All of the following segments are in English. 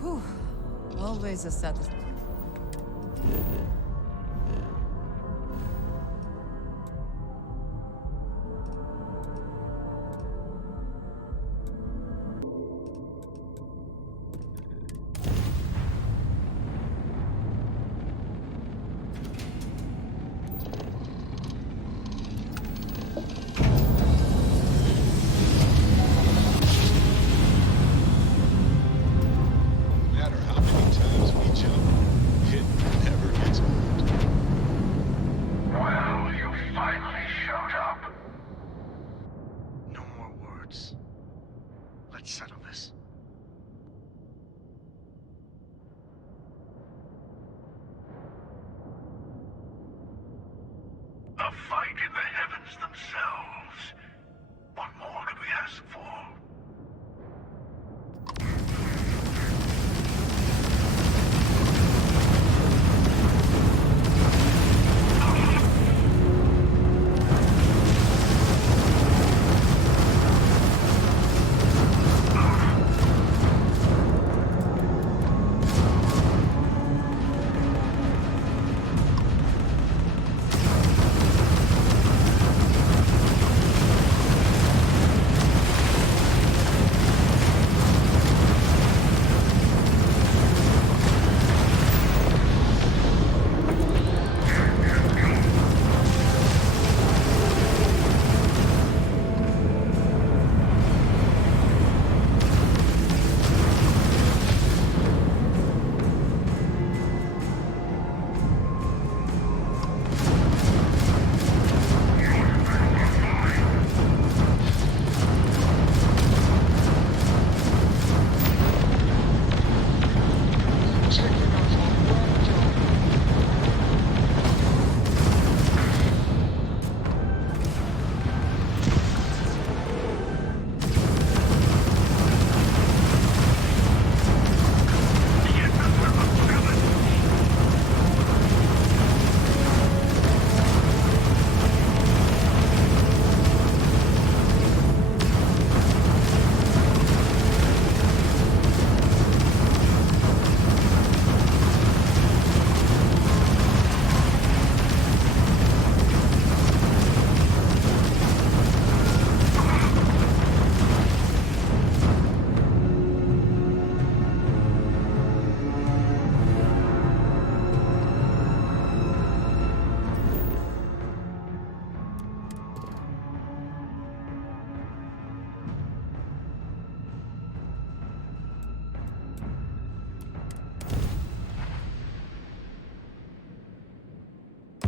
Whew. Always a satisfaction.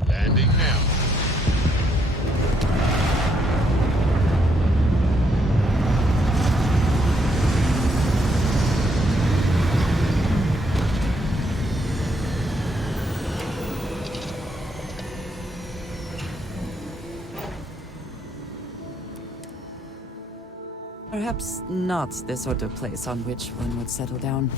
Landing now. Perhaps not the sort of place on which one would settle down.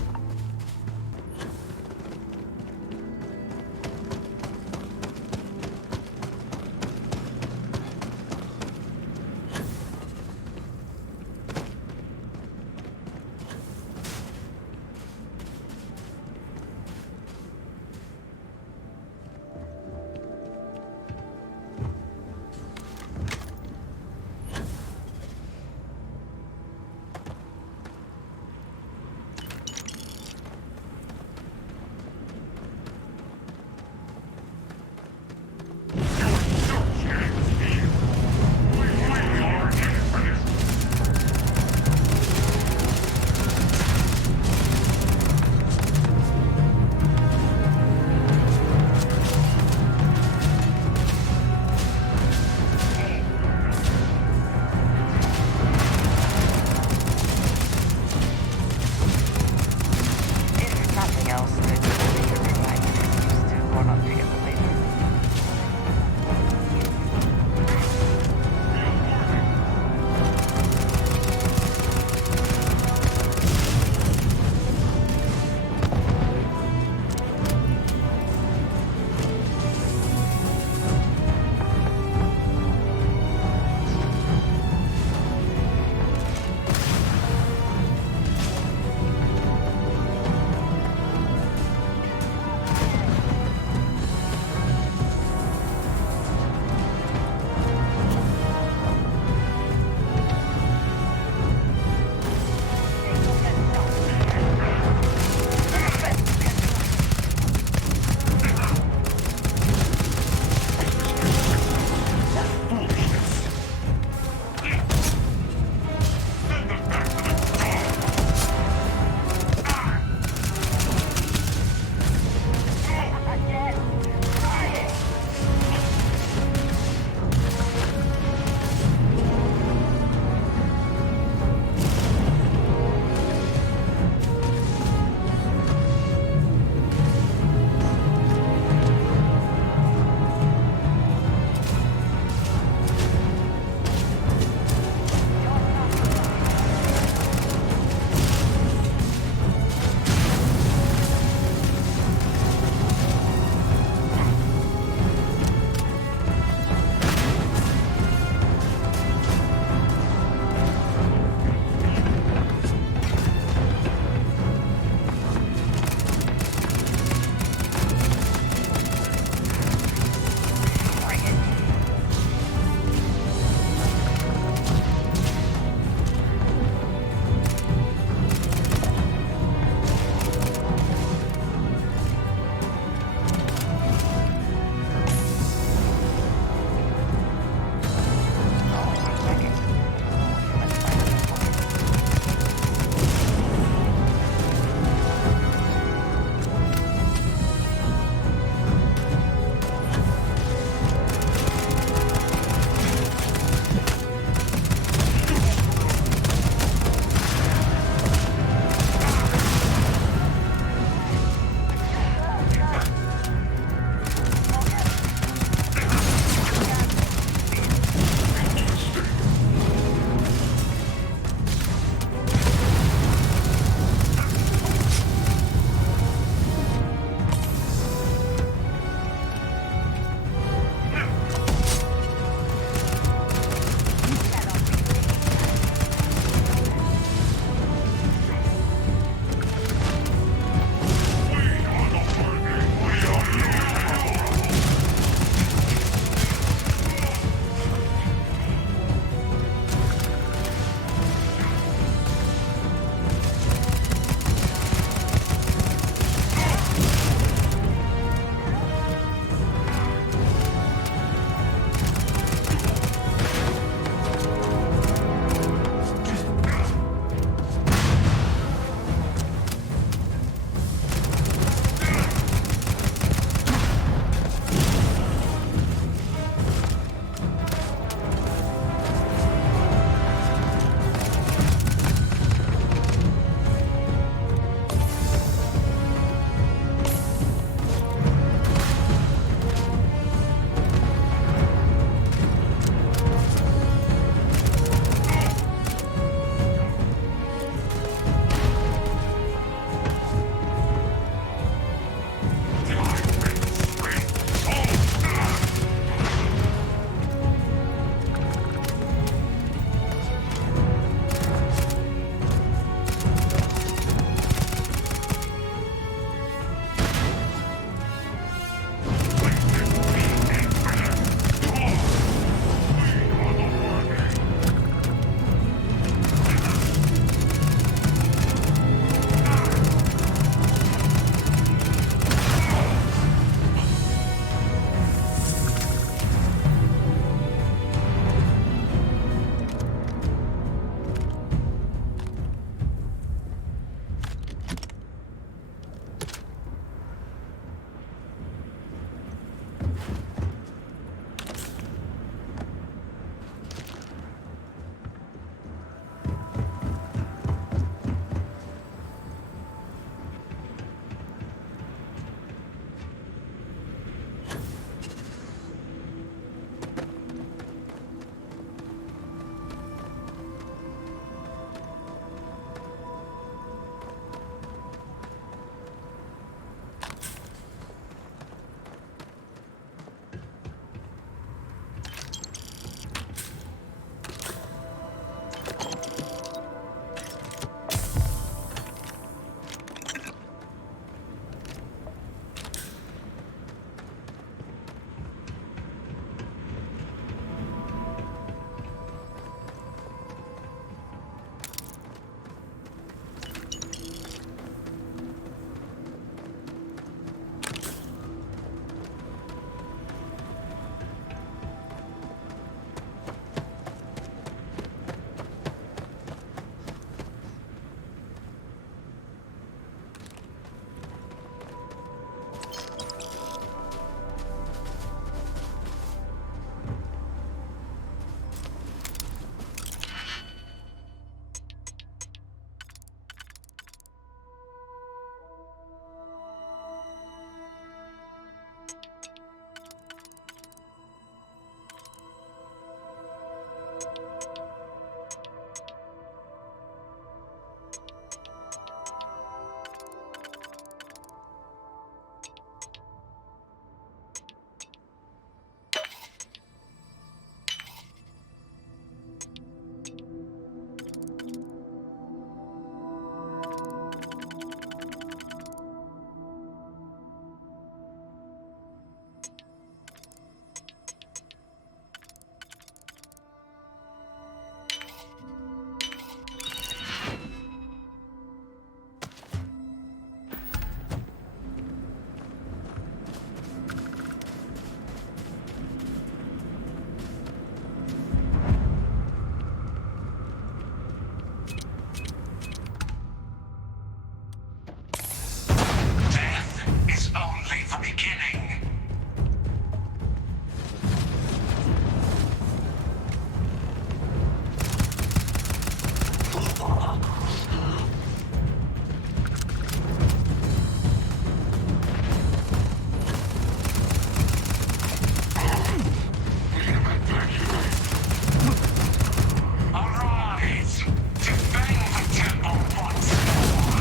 Arise! Defend the temple once more!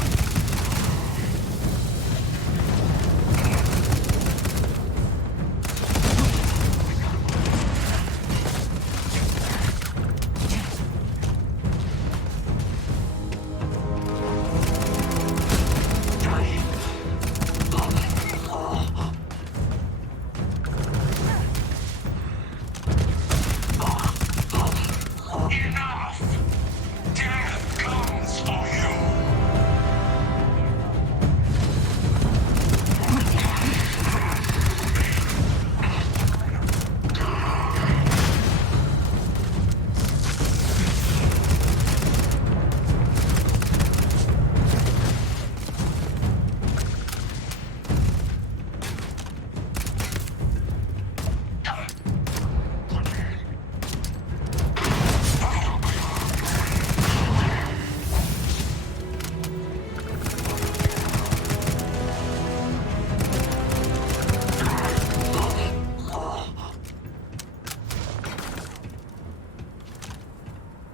Enough! Death comes for you!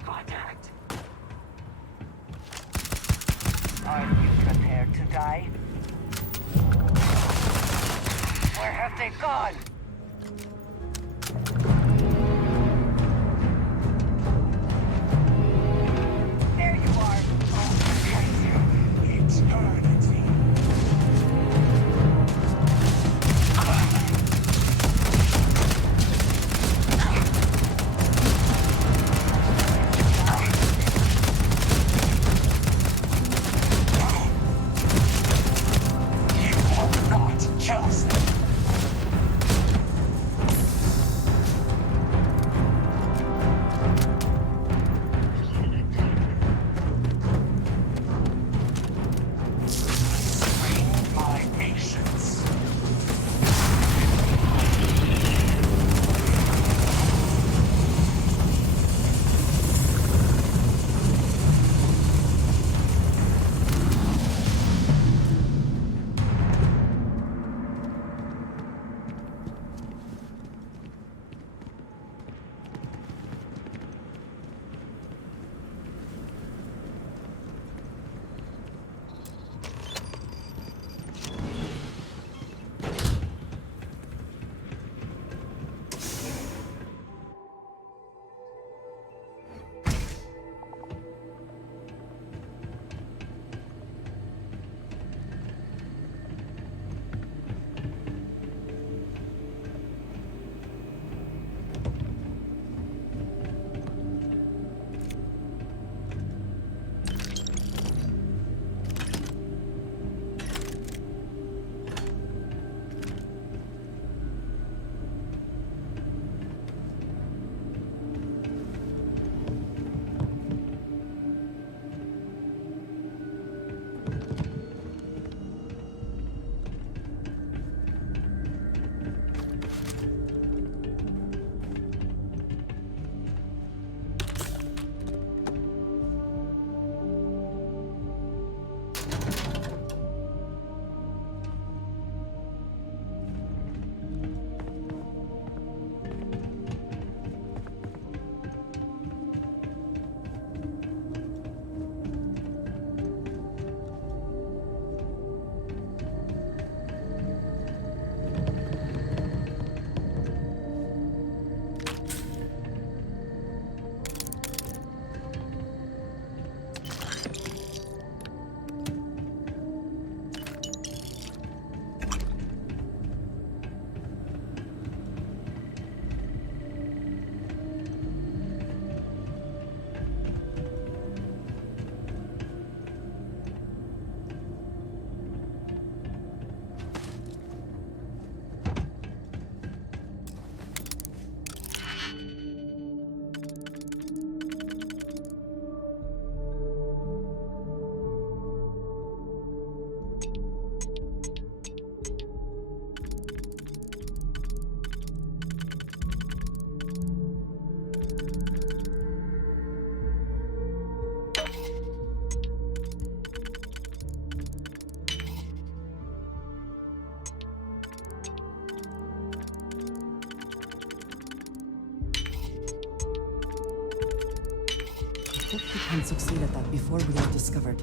Contact. Are you prepared to die? Where have they gone? There you are! Oh, behind you! Eternity! You will not kill us! hope we can succeed at that before we are discovered.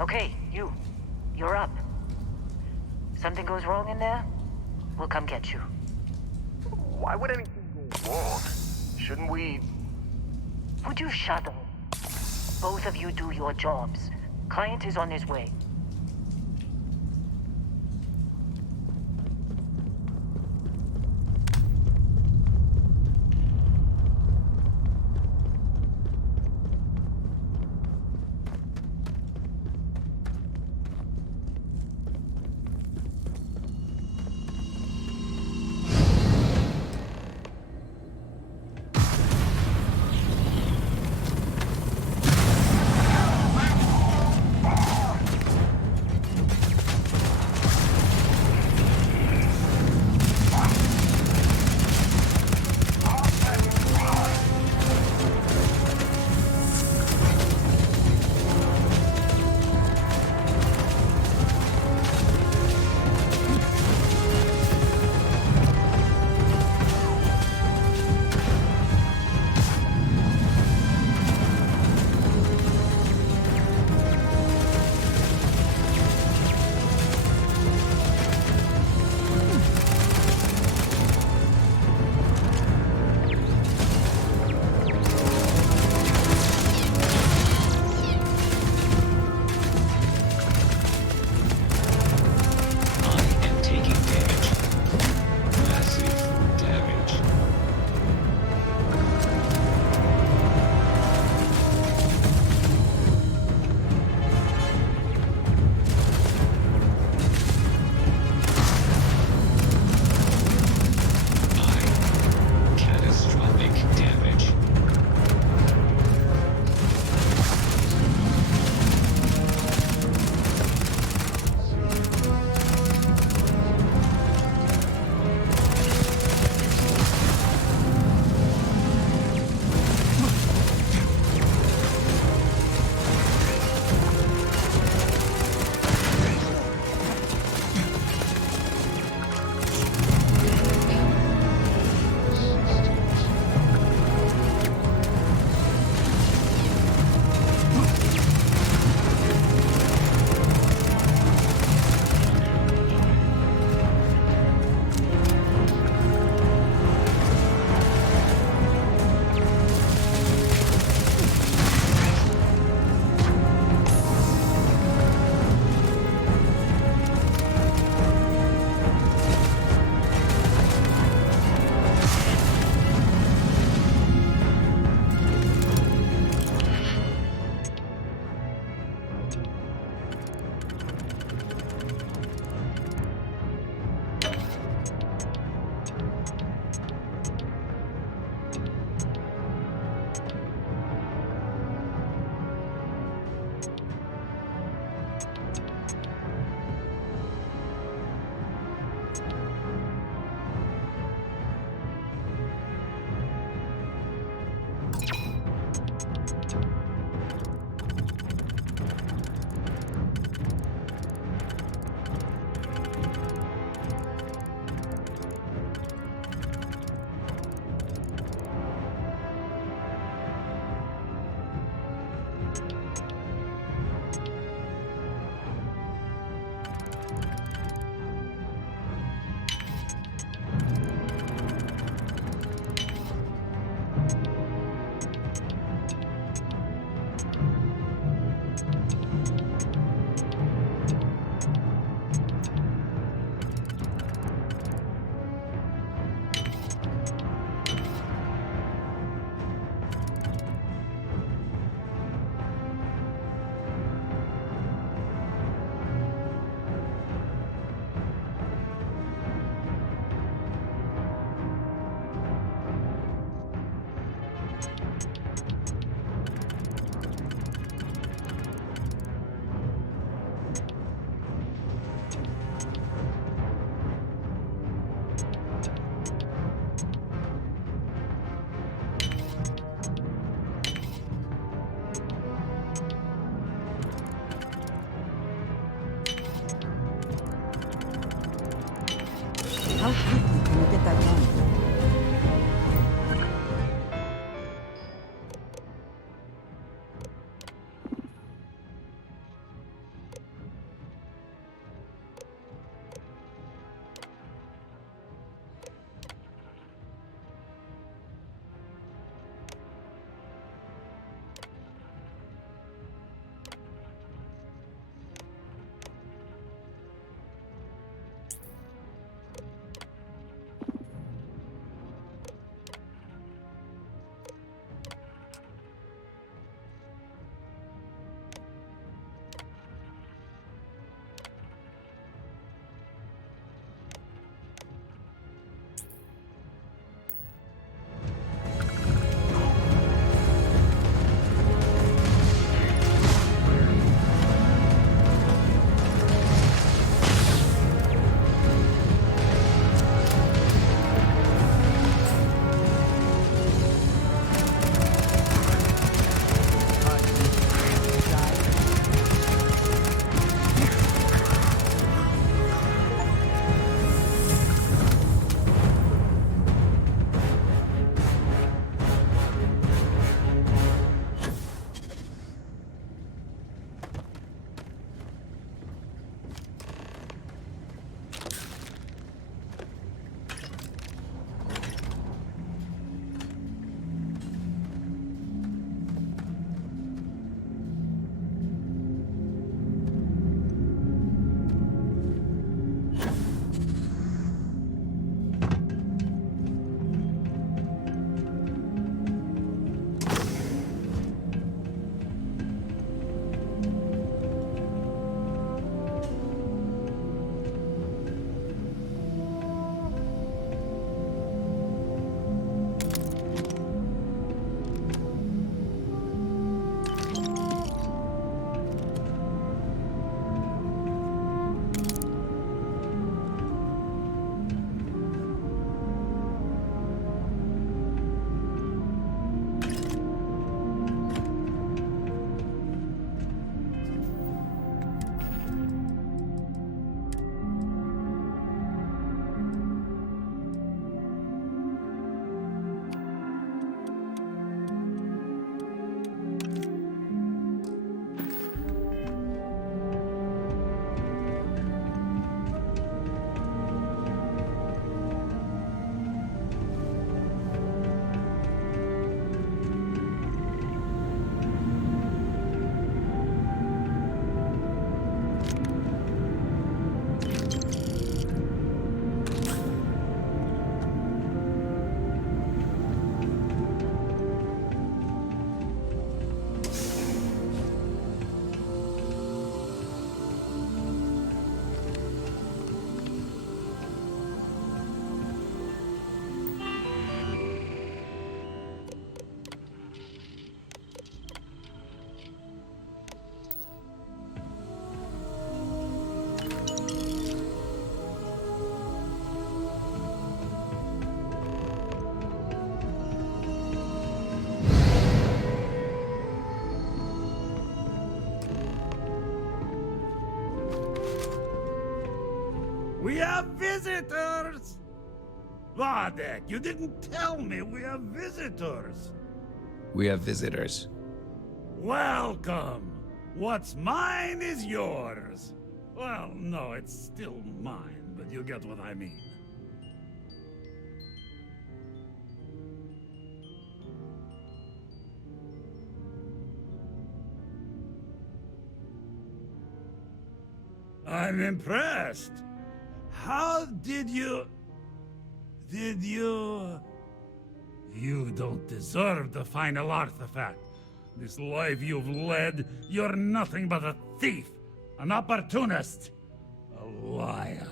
Okay, you're up. Something goes wrong in there, we'll come get you. Why would anything go wrong? Shouldn't we... Would you shut up? Both of you do your jobs. Client is on his way. How quickly can you get that done? We have visitors! Vadek, you didn't tell me we have visitors. We have visitors. Welcome. What's mine is yours. Well, no, it's still mine, but you get what I mean. I'm impressed. How did you... You don't deserve the final artifact. This life you've led, you're nothing but a thief, an opportunist, a liar.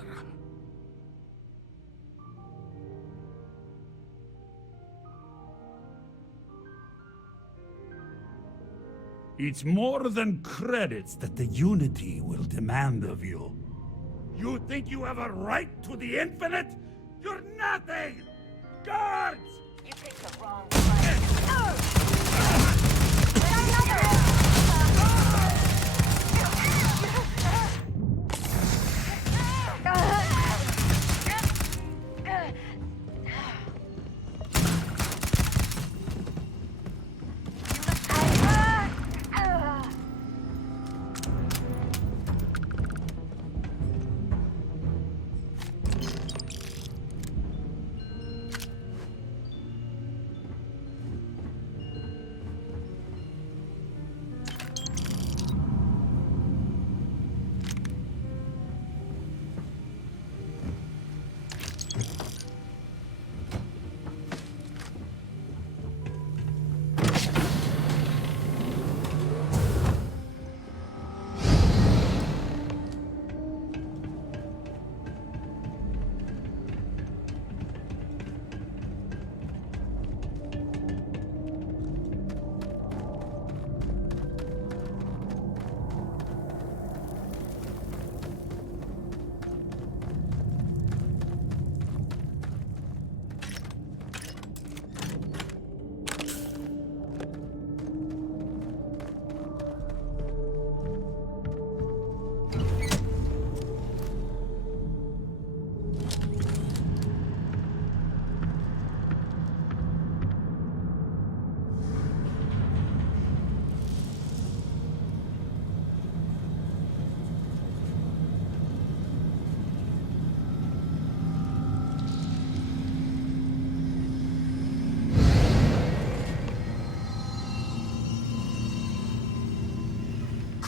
It's more than credits that the Unity will demand of you. You think you have a right to the infinite? You're nothing! Guards! You picked the wrong fight.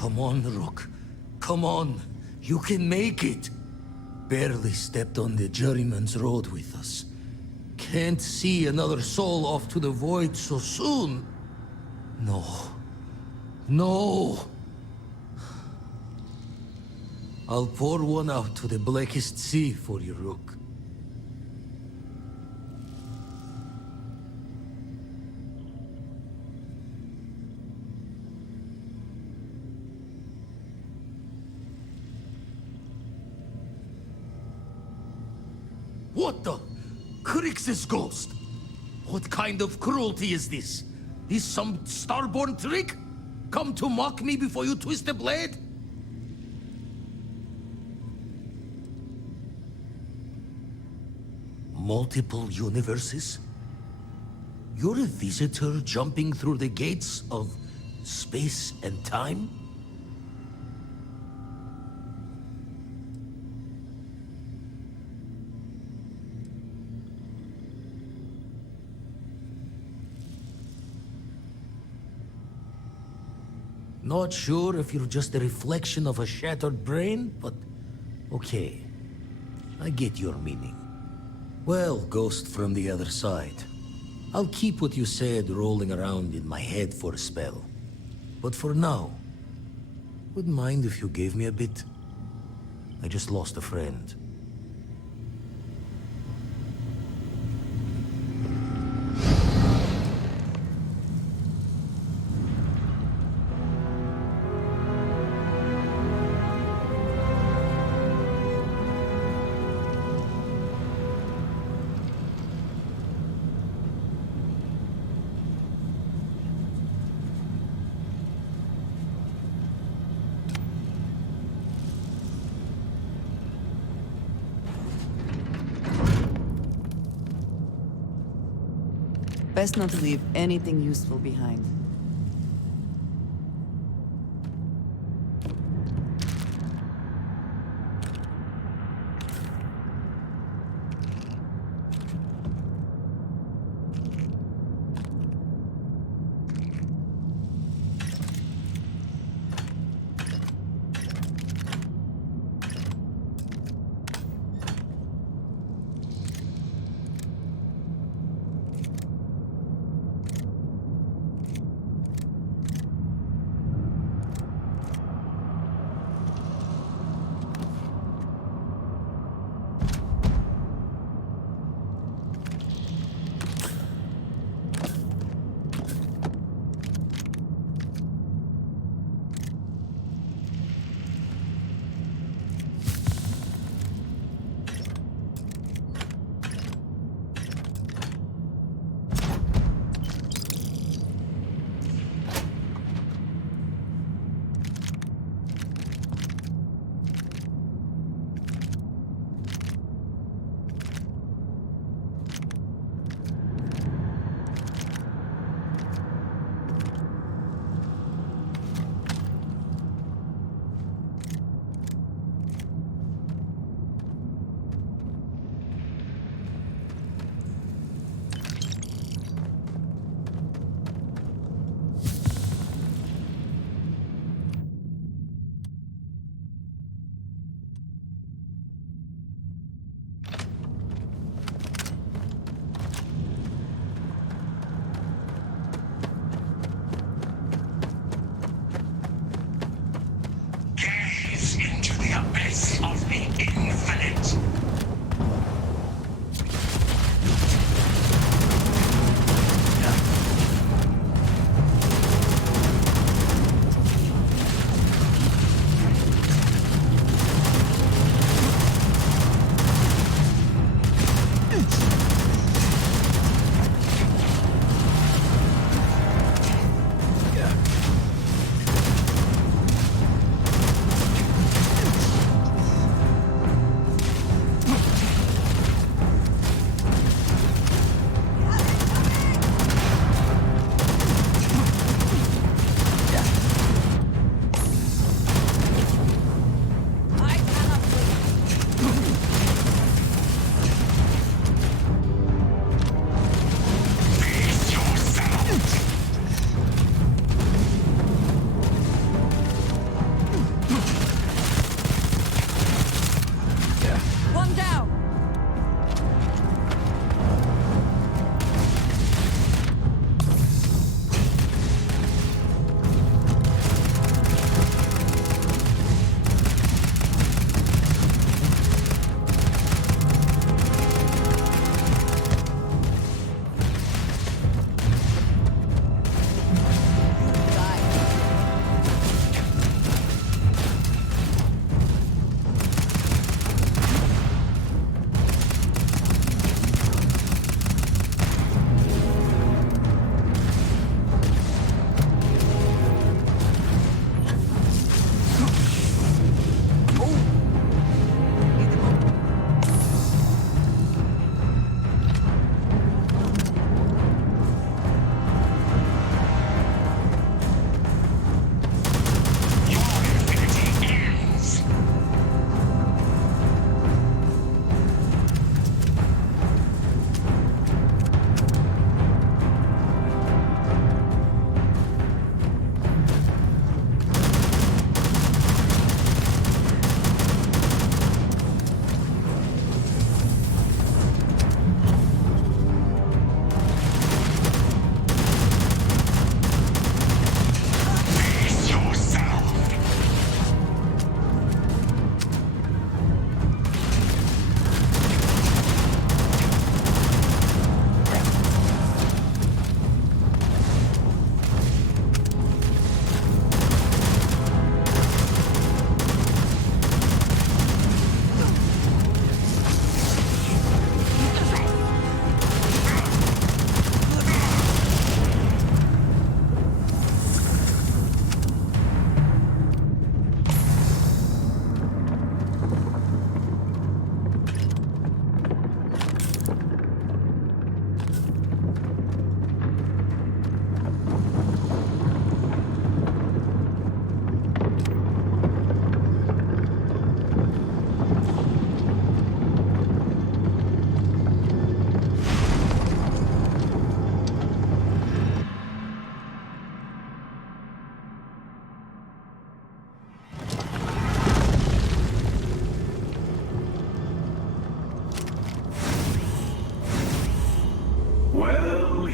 Come on, Rook. Come on. You can make it. Barely stepped on the juryman's road with us. Can't see another soul off to the void so soon. No. No. I'll pour one out to the blackest sea for you, Rook. What the? Crix's ghost? What kind of cruelty is this? This some starborn trick? Come to mock me before you twist the blade? Multiple universes? You're a visitor jumping through the gates of space and time? Not sure if you're just a reflection of a shattered brain, but okay. I get your meaning. Well, ghost from the other side. I'll keep what you said rolling around in my head for a spell. But for now, wouldn't mind if you gave me a bit. I just lost a friend. Best not to leave anything useful behind.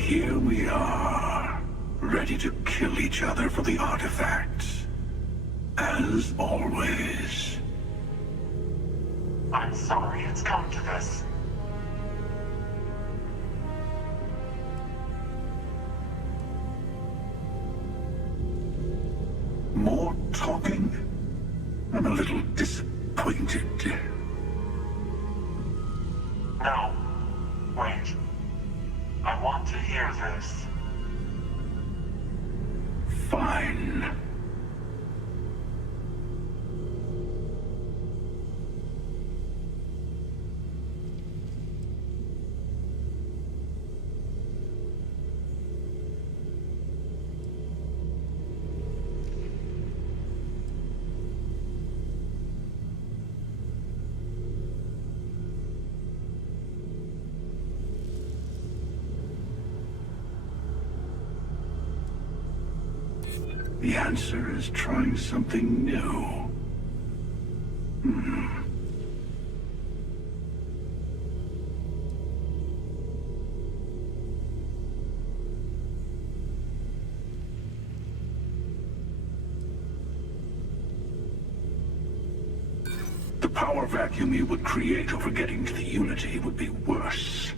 here we are, ready to kill each other for the artifacts. As always. I'm sorry it's come to this. More talking? I'm a little disappointed. No. Wait. I want to hear this. Fine. The answer is trying something new. The power vacuum you would create over getting to the Unity would be worse.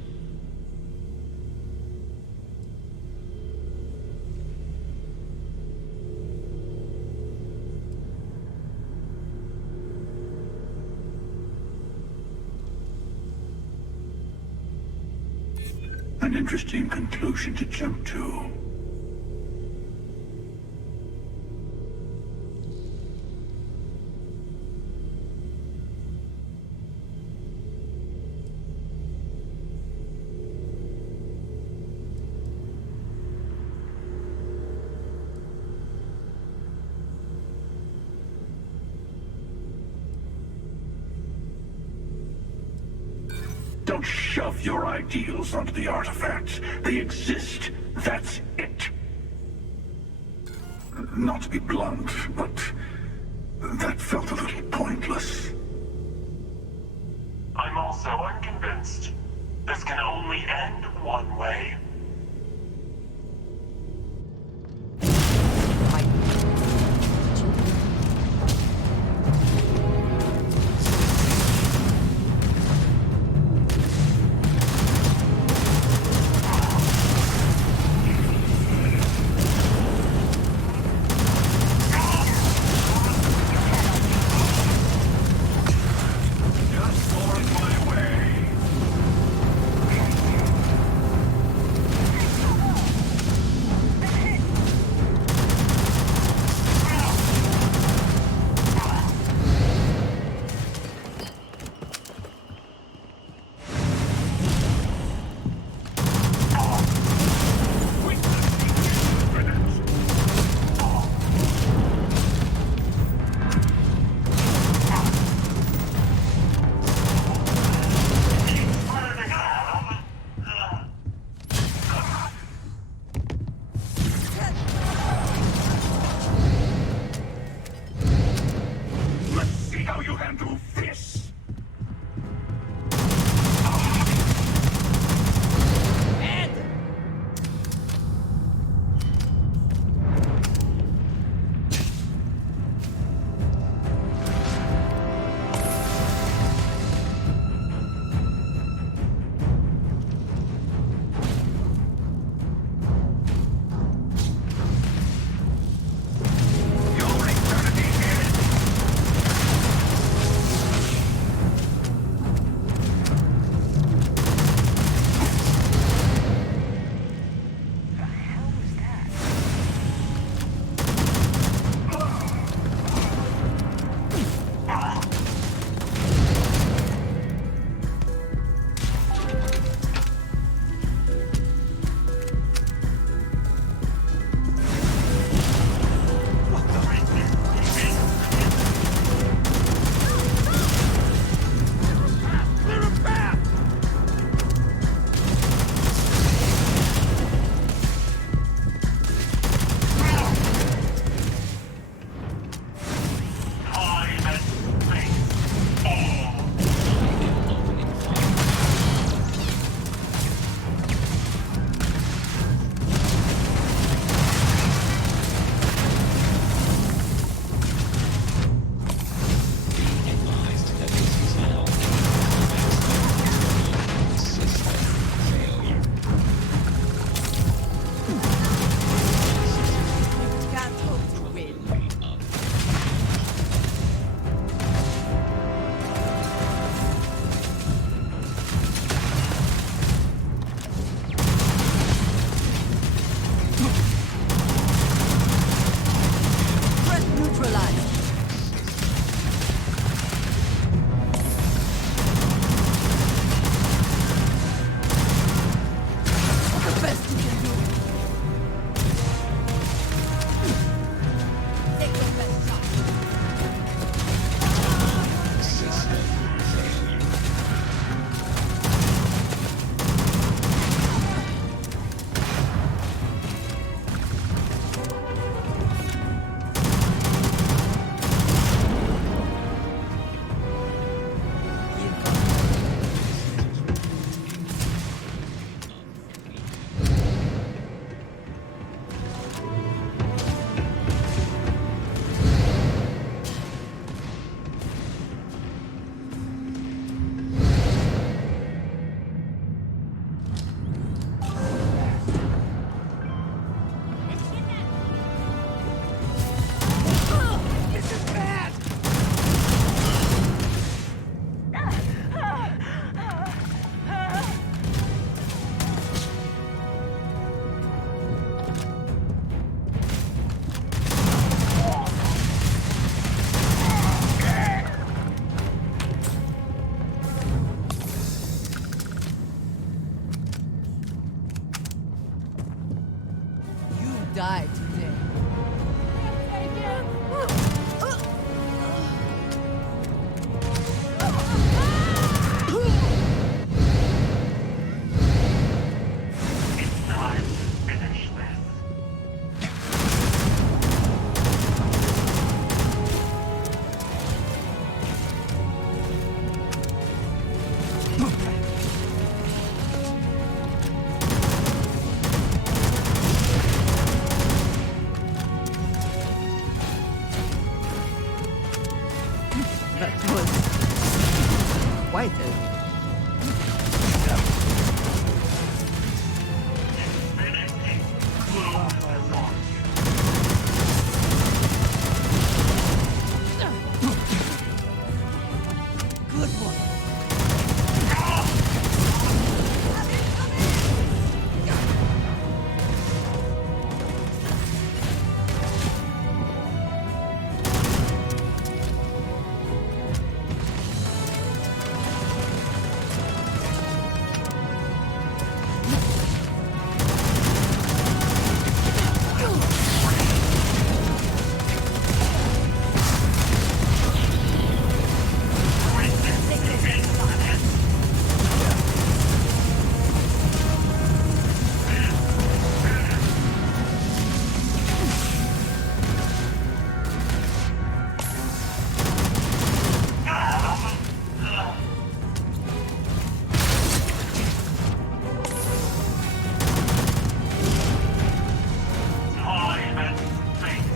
An interesting conclusion to jump to. Don't shove your ideals onto the artifacts. They exist. That's it. Not to be blunt, but that felt a little pointless. I'm also unconvinced. This can only end one way. die today. It's time to finish this. That was quite a Infinity closes on you. good one. Time and space.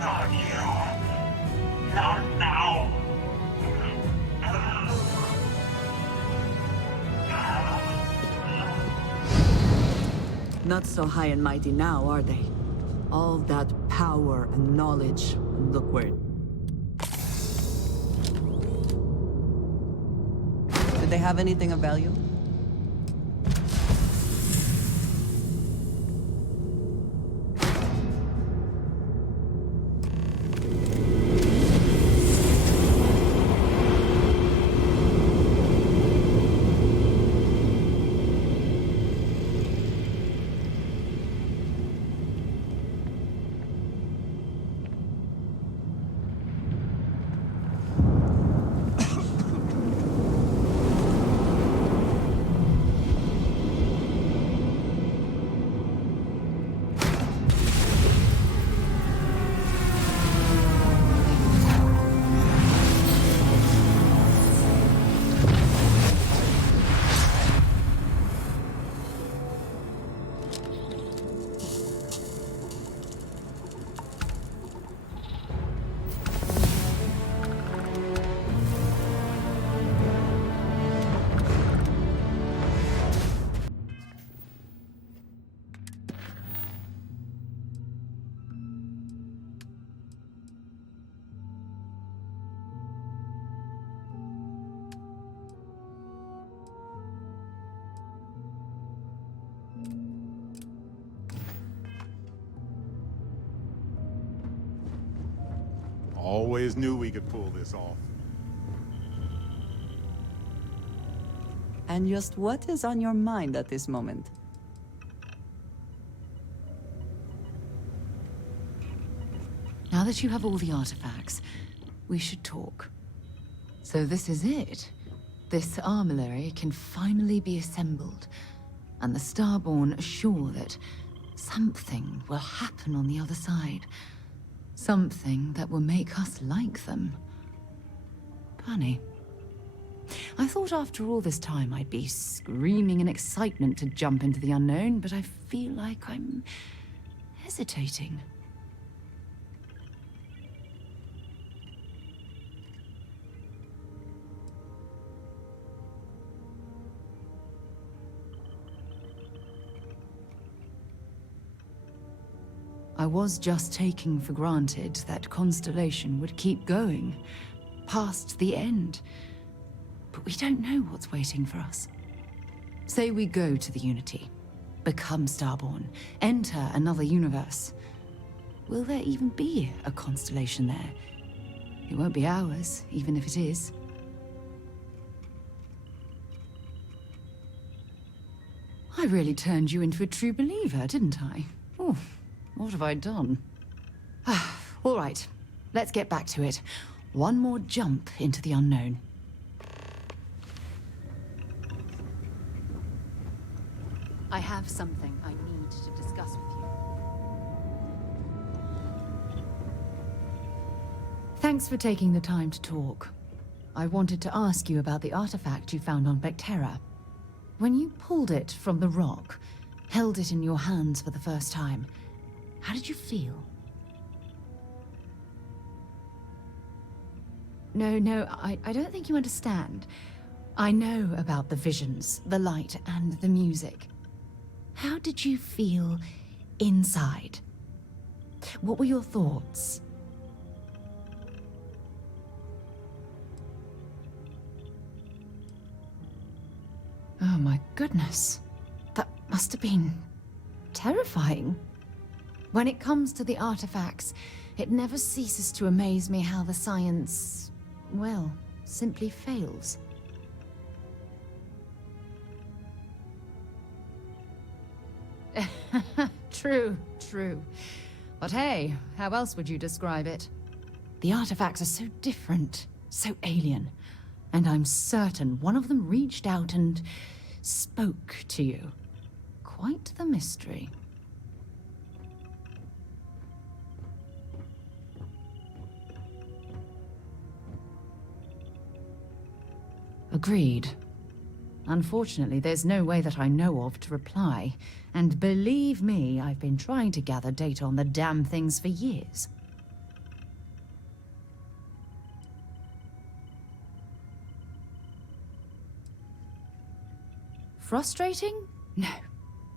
Not you. Not now. Not so high and mighty now, are they? All that power and knowledge, and look where. Did they have anything of value? Always knew we could pull this off. And just what is on your mind at this moment? Now that you have all the artifacts, we should talk. So this is it. This armillary can finally be assembled, and the Starborn are sure that something will happen on the other side. Something that will make us like them. Funny. I thought after all this time I'd be screaming in excitement to jump into the unknown, but I feel like I'm hesitating. I was just taking for granted that Constellation would keep going, past the end. But we don't know what's waiting for us. Say we go to the Unity, become Starborn, enter another universe. Will there even be a Constellation there? It won't be ours, even if it is. I really turned you into a true believer, didn't I? Oh. What have I done? All right, let's get back to it. One more jump into the unknown. I have something I need to discuss with you. Thanks for taking the time to talk. I wanted to ask you about the artifact you found on Bethesda. When you pulled it from the rock, held it in your hands for the first time, how did you feel? No, I don't think you understand. I know about the visions, the light, and the music. How did you feel inside? What were your thoughts? Oh my goodness. That must have been terrifying. When it comes to the artifacts, it never ceases to amaze me how the science, well, simply fails. True. But hey, how else would you describe it? The artifacts are so different, so alien, and I'm certain one of them reached out and spoke to you. Quite the mystery. Agreed. Unfortunately, there's no way that I know of to reply. And believe me, I've been trying to gather data on the damn things for years. Frustrating? No.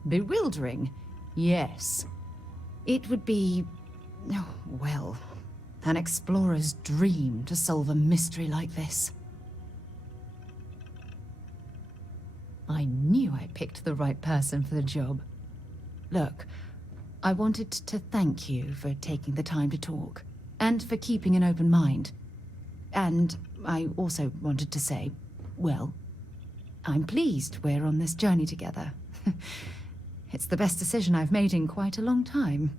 Bewildering? Yes. It would be... oh, well, an explorer's dream to solve a mystery like this. I knew I picked the right person for the job. Look, I wanted to thank you for taking the time to talk, and for keeping an open mind. And I also wanted to say, well, I'm pleased we're on this journey together. It's the best decision I've made in quite a long time.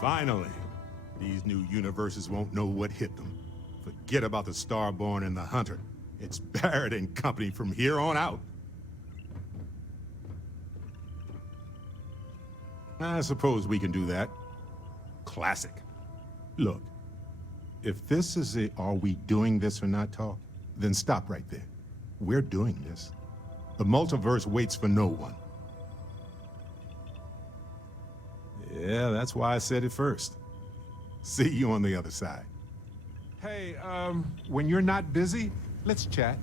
Finally, these new universes won't know what hit them. Forget about the Starborn and the Hunter. It's Barrett and company from here on out. I suppose we can do that. Classic. Look, if this is a are we doing this or not talk, then stop right there. We're doing this. The multiverse waits for no one. Yeah, that's why I said it first. See you on the other side. Hey, when you're not busy, let's chat.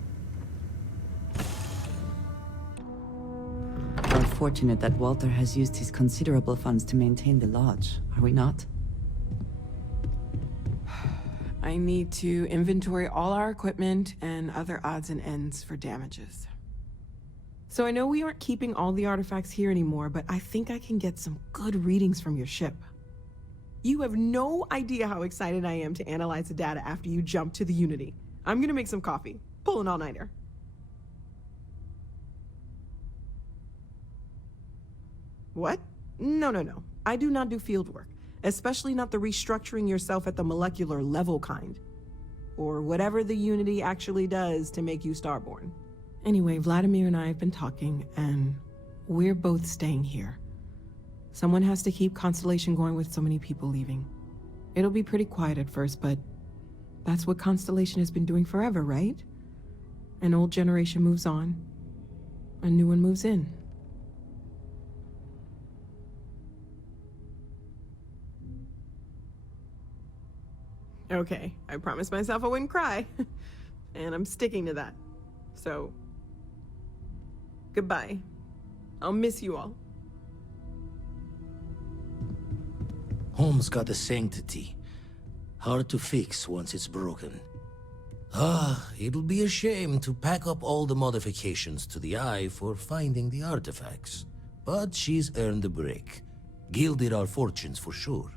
We're fortunate that Walter has used his considerable funds to maintain the lodge, are we not? I need to inventory all our equipment and other odds and ends for damages. So I know we aren't keeping all the artifacts here anymore, but I think I can get some good readings from your ship. You have no idea how excited I am to analyze the data after you jump to the Unity. I'm gonna make some coffee. Pull an all-nighter. What? No. I do not do field work, especially not the restructuring yourself at the molecular level kind. Or whatever the Unity actually does to make you starborn. Anyway, Vladimir and I have been talking, and we're both staying here. Someone has to keep Constellation going with so many people leaving. It'll be pretty quiet at first, but that's what Constellation has been doing forever, right? An old generation moves on, a new one moves in. Okay, I promised myself I wouldn't cry. And I'm sticking to that. So, goodbye. I'll miss you all. Home's got a sanctity. Hard to fix once it's broken. It'll be a shame to pack up all the modifications to the Eye for finding the artifacts. But she's earned a break. Gilded our fortunes for sure.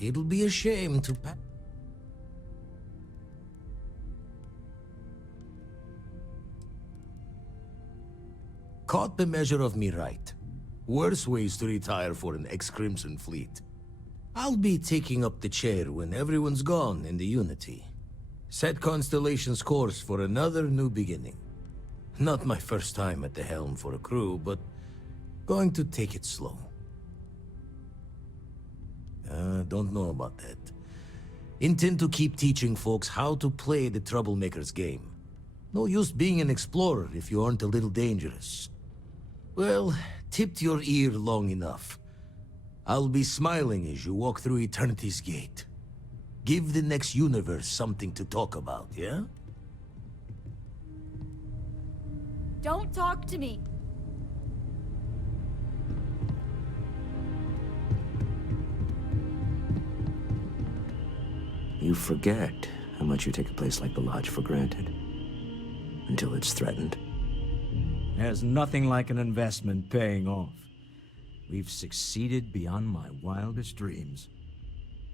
It'll be a shame to pack... Caught the measure of me right. Worse ways to retire for an ex-Crimson fleet. I'll be taking up the chair when everyone's gone in the Unity. Set Constellation's course for another new beginning. Not my first time at the helm for a crew, but going to take it slow. Don't know about that. Intend to keep teaching folks how to play the Troublemaker's game. No use being an explorer if you aren't a little dangerous. Well, tipped your ear long enough. I'll be smiling as you walk through Eternity's gate. Give the next universe something to talk about, yeah? Don't talk to me. You forget how much you take a place like the Lodge for granted. Until it's threatened. There's nothing like an investment paying off. We've succeeded beyond my wildest dreams.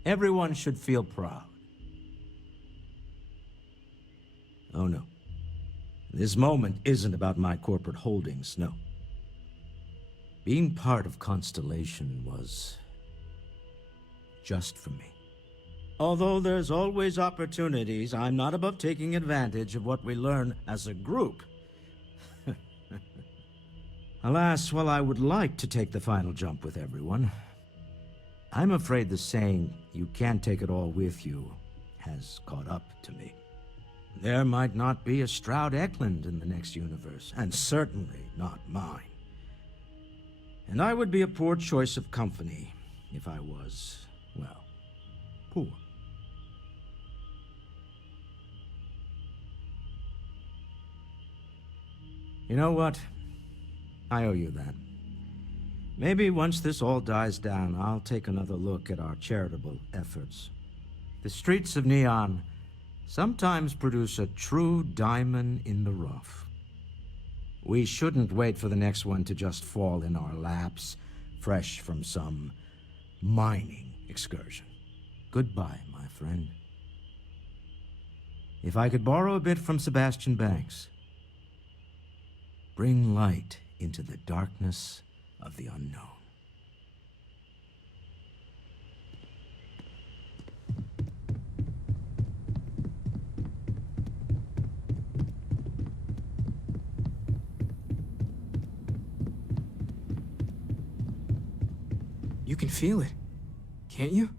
Everyone should feel proud. Oh no. This moment isn't about my corporate holdings, no. Being part of Constellation was just for me. Although there's always opportunities, I'm not above taking advantage of what we learn as a group. Alas, while I would like to take the final jump with everyone, I'm afraid the saying, "you can't take it all with you," has caught up to me. There might not be a Stroud Eklund in the next universe, and certainly not mine. And I would be a poor choice of company if I was, well, poor. You know what? I owe you that. Maybe once this all dies down, I'll take another look at our charitable efforts. The streets of Neon sometimes produce a true diamond in the rough. We shouldn't wait for the next one to just fall in our laps, fresh from some mining excursion. Goodbye, my friend. If I could borrow a bit from Sebastian Banks, bring light into the darkness of the unknown. You can feel it, can't you?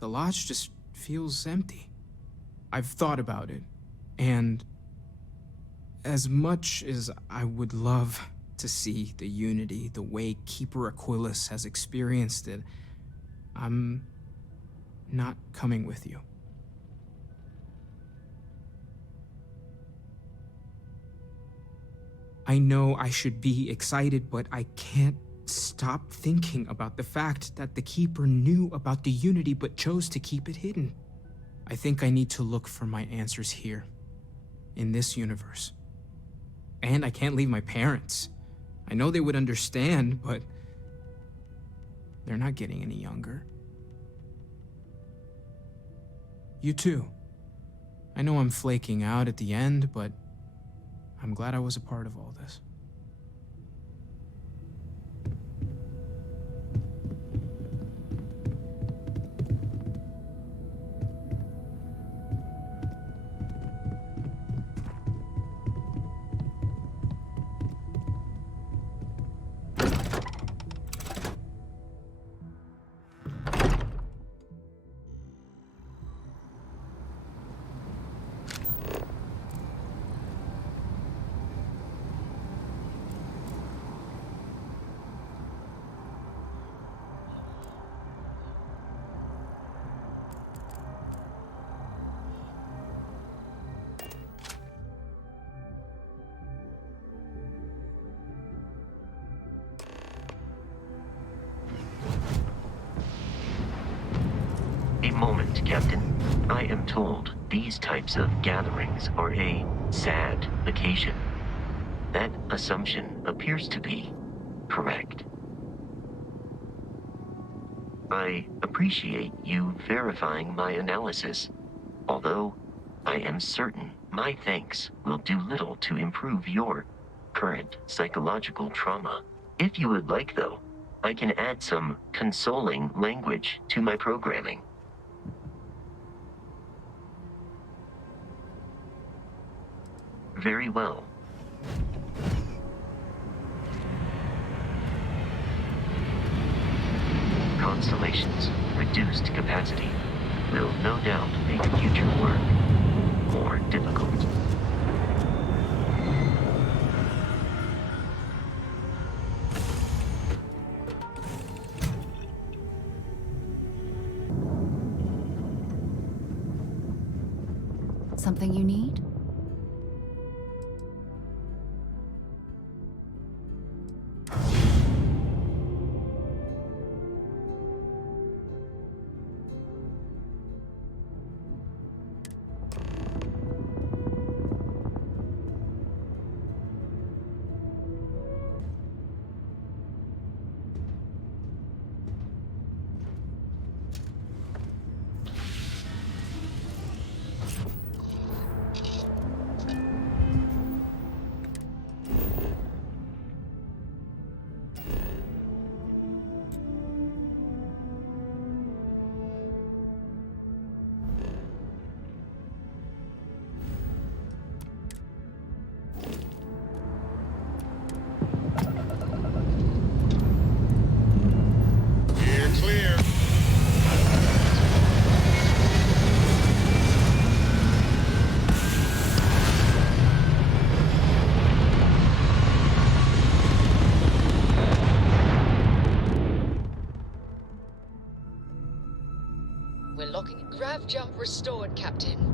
The lodge just feels empty. I've thought about it, and as much as I would love to see the Unity the way Keeper Aquilus has experienced it, I'm not coming with you. I know I should be excited, but I can't stop thinking about the fact that the Keeper knew about the Unity but chose to keep it hidden. I think I need to look for my answers here, in this universe. And I can't leave my parents. I know they would understand, but they're not getting any younger. You too. I know I'm flaking out at the end, but I'm glad I was a part of all this. A moment, Captain. I am told these types of gatherings are a sad vacation. That assumption appears to be correct. I appreciate you verifying my analysis, although I am certain my thanks will do little to improve your current psychological trauma. If you would like, though, I can add some consoling language to my programming. Very well. Constellation's reduced capacity will no doubt make future work more difficult. Something you need? Grav jump restored, Captain.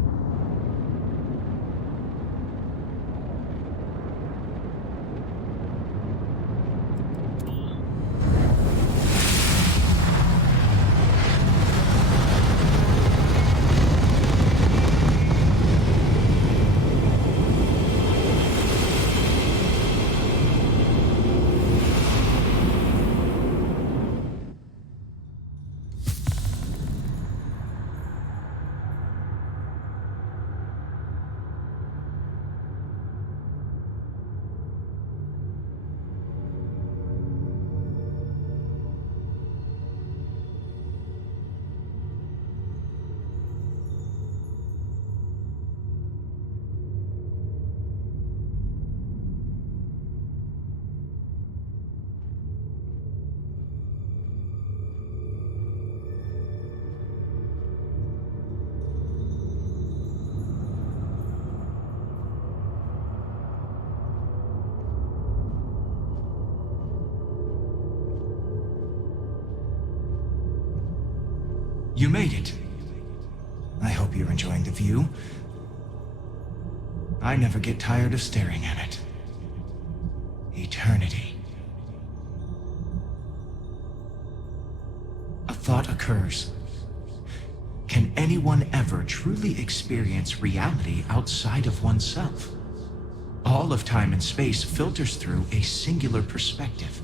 You made it. I hope you're enjoying the view. I never get tired of staring at it. Eternity. thought occurs. Can anyone ever truly experience reality outside of oneself? All of time and space filters through a singular perspective.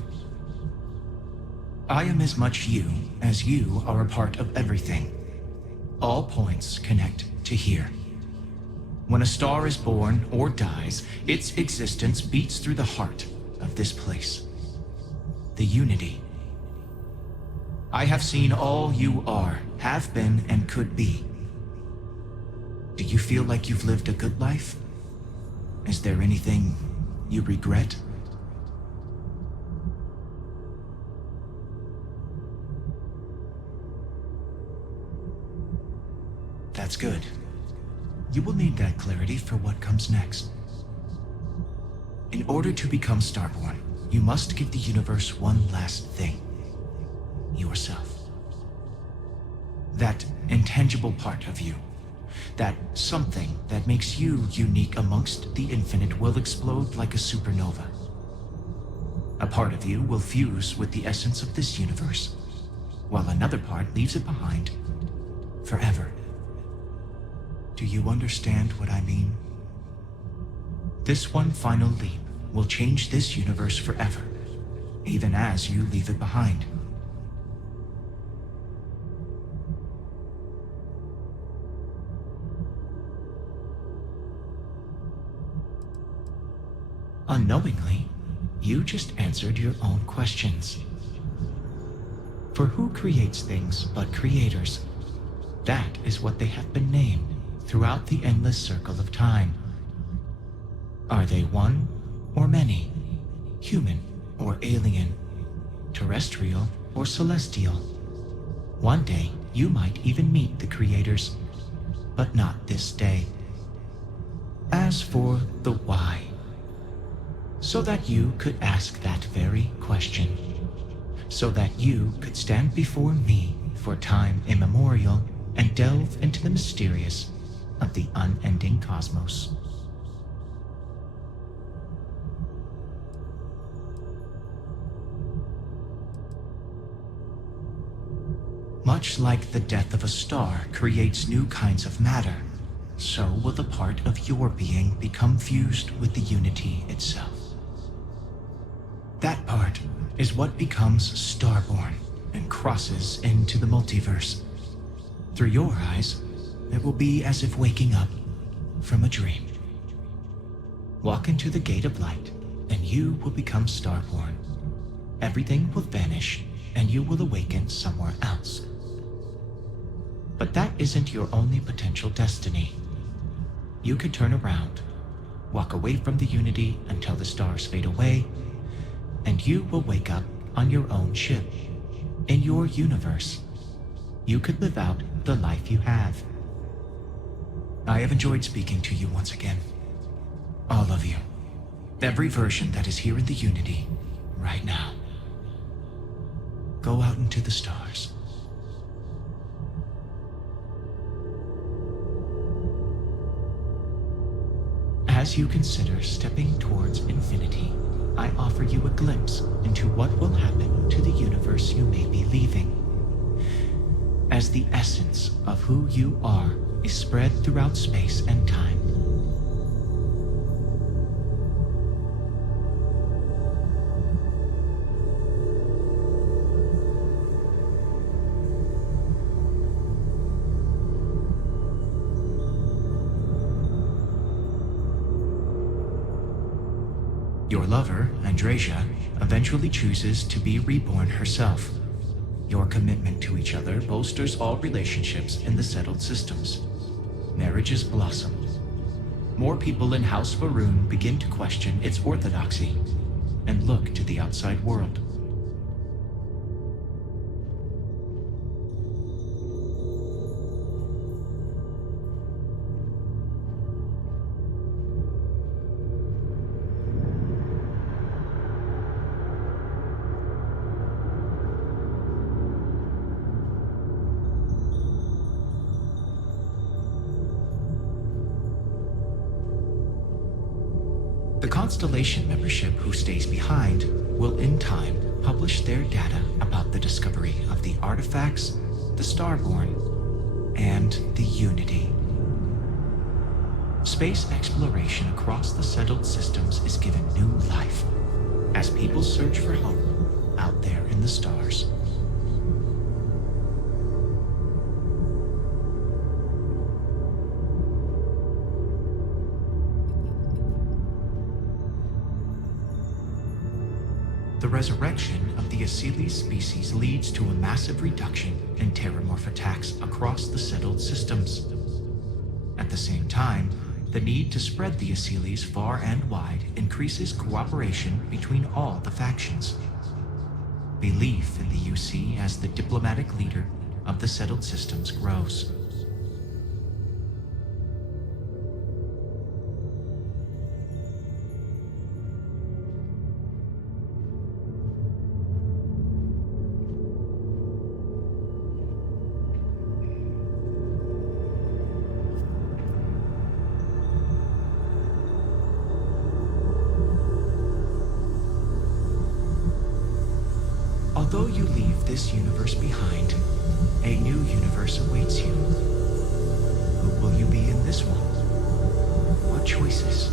I am as much you as you are a part of everything. All points connect to here. When a star is born or dies, its existence beats through the heart of this place. The unity. I have seen all you are, have been, and could be. Do you feel like you've lived a good life? Is there anything you regret? That's good. You will need that clarity for what comes next. In order to become Starborn, you must give the universe one last thing. Yourself. That intangible part of you. That something that makes you unique amongst the infinite will explode like a supernova. A part of you will fuse with the essence of this universe, while another part leaves it behind forever. Do you understand what I mean? This one final leap will change this universe forever, even as you leave it behind. Unknowingly, you just answered your own questions. For who creates things but creators? That is what they have been named throughout the endless circle of time. Are they one or many? Human or alien? Terrestrial or celestial? One day, you might even meet the creators, but not this day. As for the why, so that you could ask that very question, so that you could stand before me for time immemorial and delve into the mysterious of the unending cosmos. Much like the death of a star creates new kinds of matter, so will the part of your being become fused with the unity itself. That part is what becomes Starborn and crosses into the multiverse. Through your eyes, it will be as if waking up from a dream. Walk into the gate of light, and you will become Starborn. Everything will vanish, and you will awaken somewhere else. But that isn't your only potential destiny. You could turn around, walk away from the unity until the stars fade away, and you will wake up on your own ship, in your universe. You could live out the life you have. I have enjoyed speaking to you once again. All of you. Every version that is here in the Unity, right now. Go out into the stars. As you consider stepping towards infinity, I offer you a glimpse into what will happen to the universe you may be leaving. As the essence of who you are is spread throughout space and time. Your lover, Andrasia, eventually chooses to be reborn herself. Your commitment to each other bolsters all relationships in the settled systems. Marriages blossom. More people in House Varun begin to question its orthodoxy and look to the outside world. The Constellation membership who stays behind will in time publish their data about the discovery of the artifacts the Starborn, and the Unity. Space exploration across the settled systems is given new life as people search for hope out there in the stars. The resurrection of the Asili species leads to a massive reduction in terramorph attacks across the settled systems. At the same time, the need to spread the Asilis far and wide increases cooperation between all the factions. Belief in the UC as the diplomatic leader of the settled systems grows. Although you leave this universe behind, a new universe awaits you. Who will you be in this one? What choices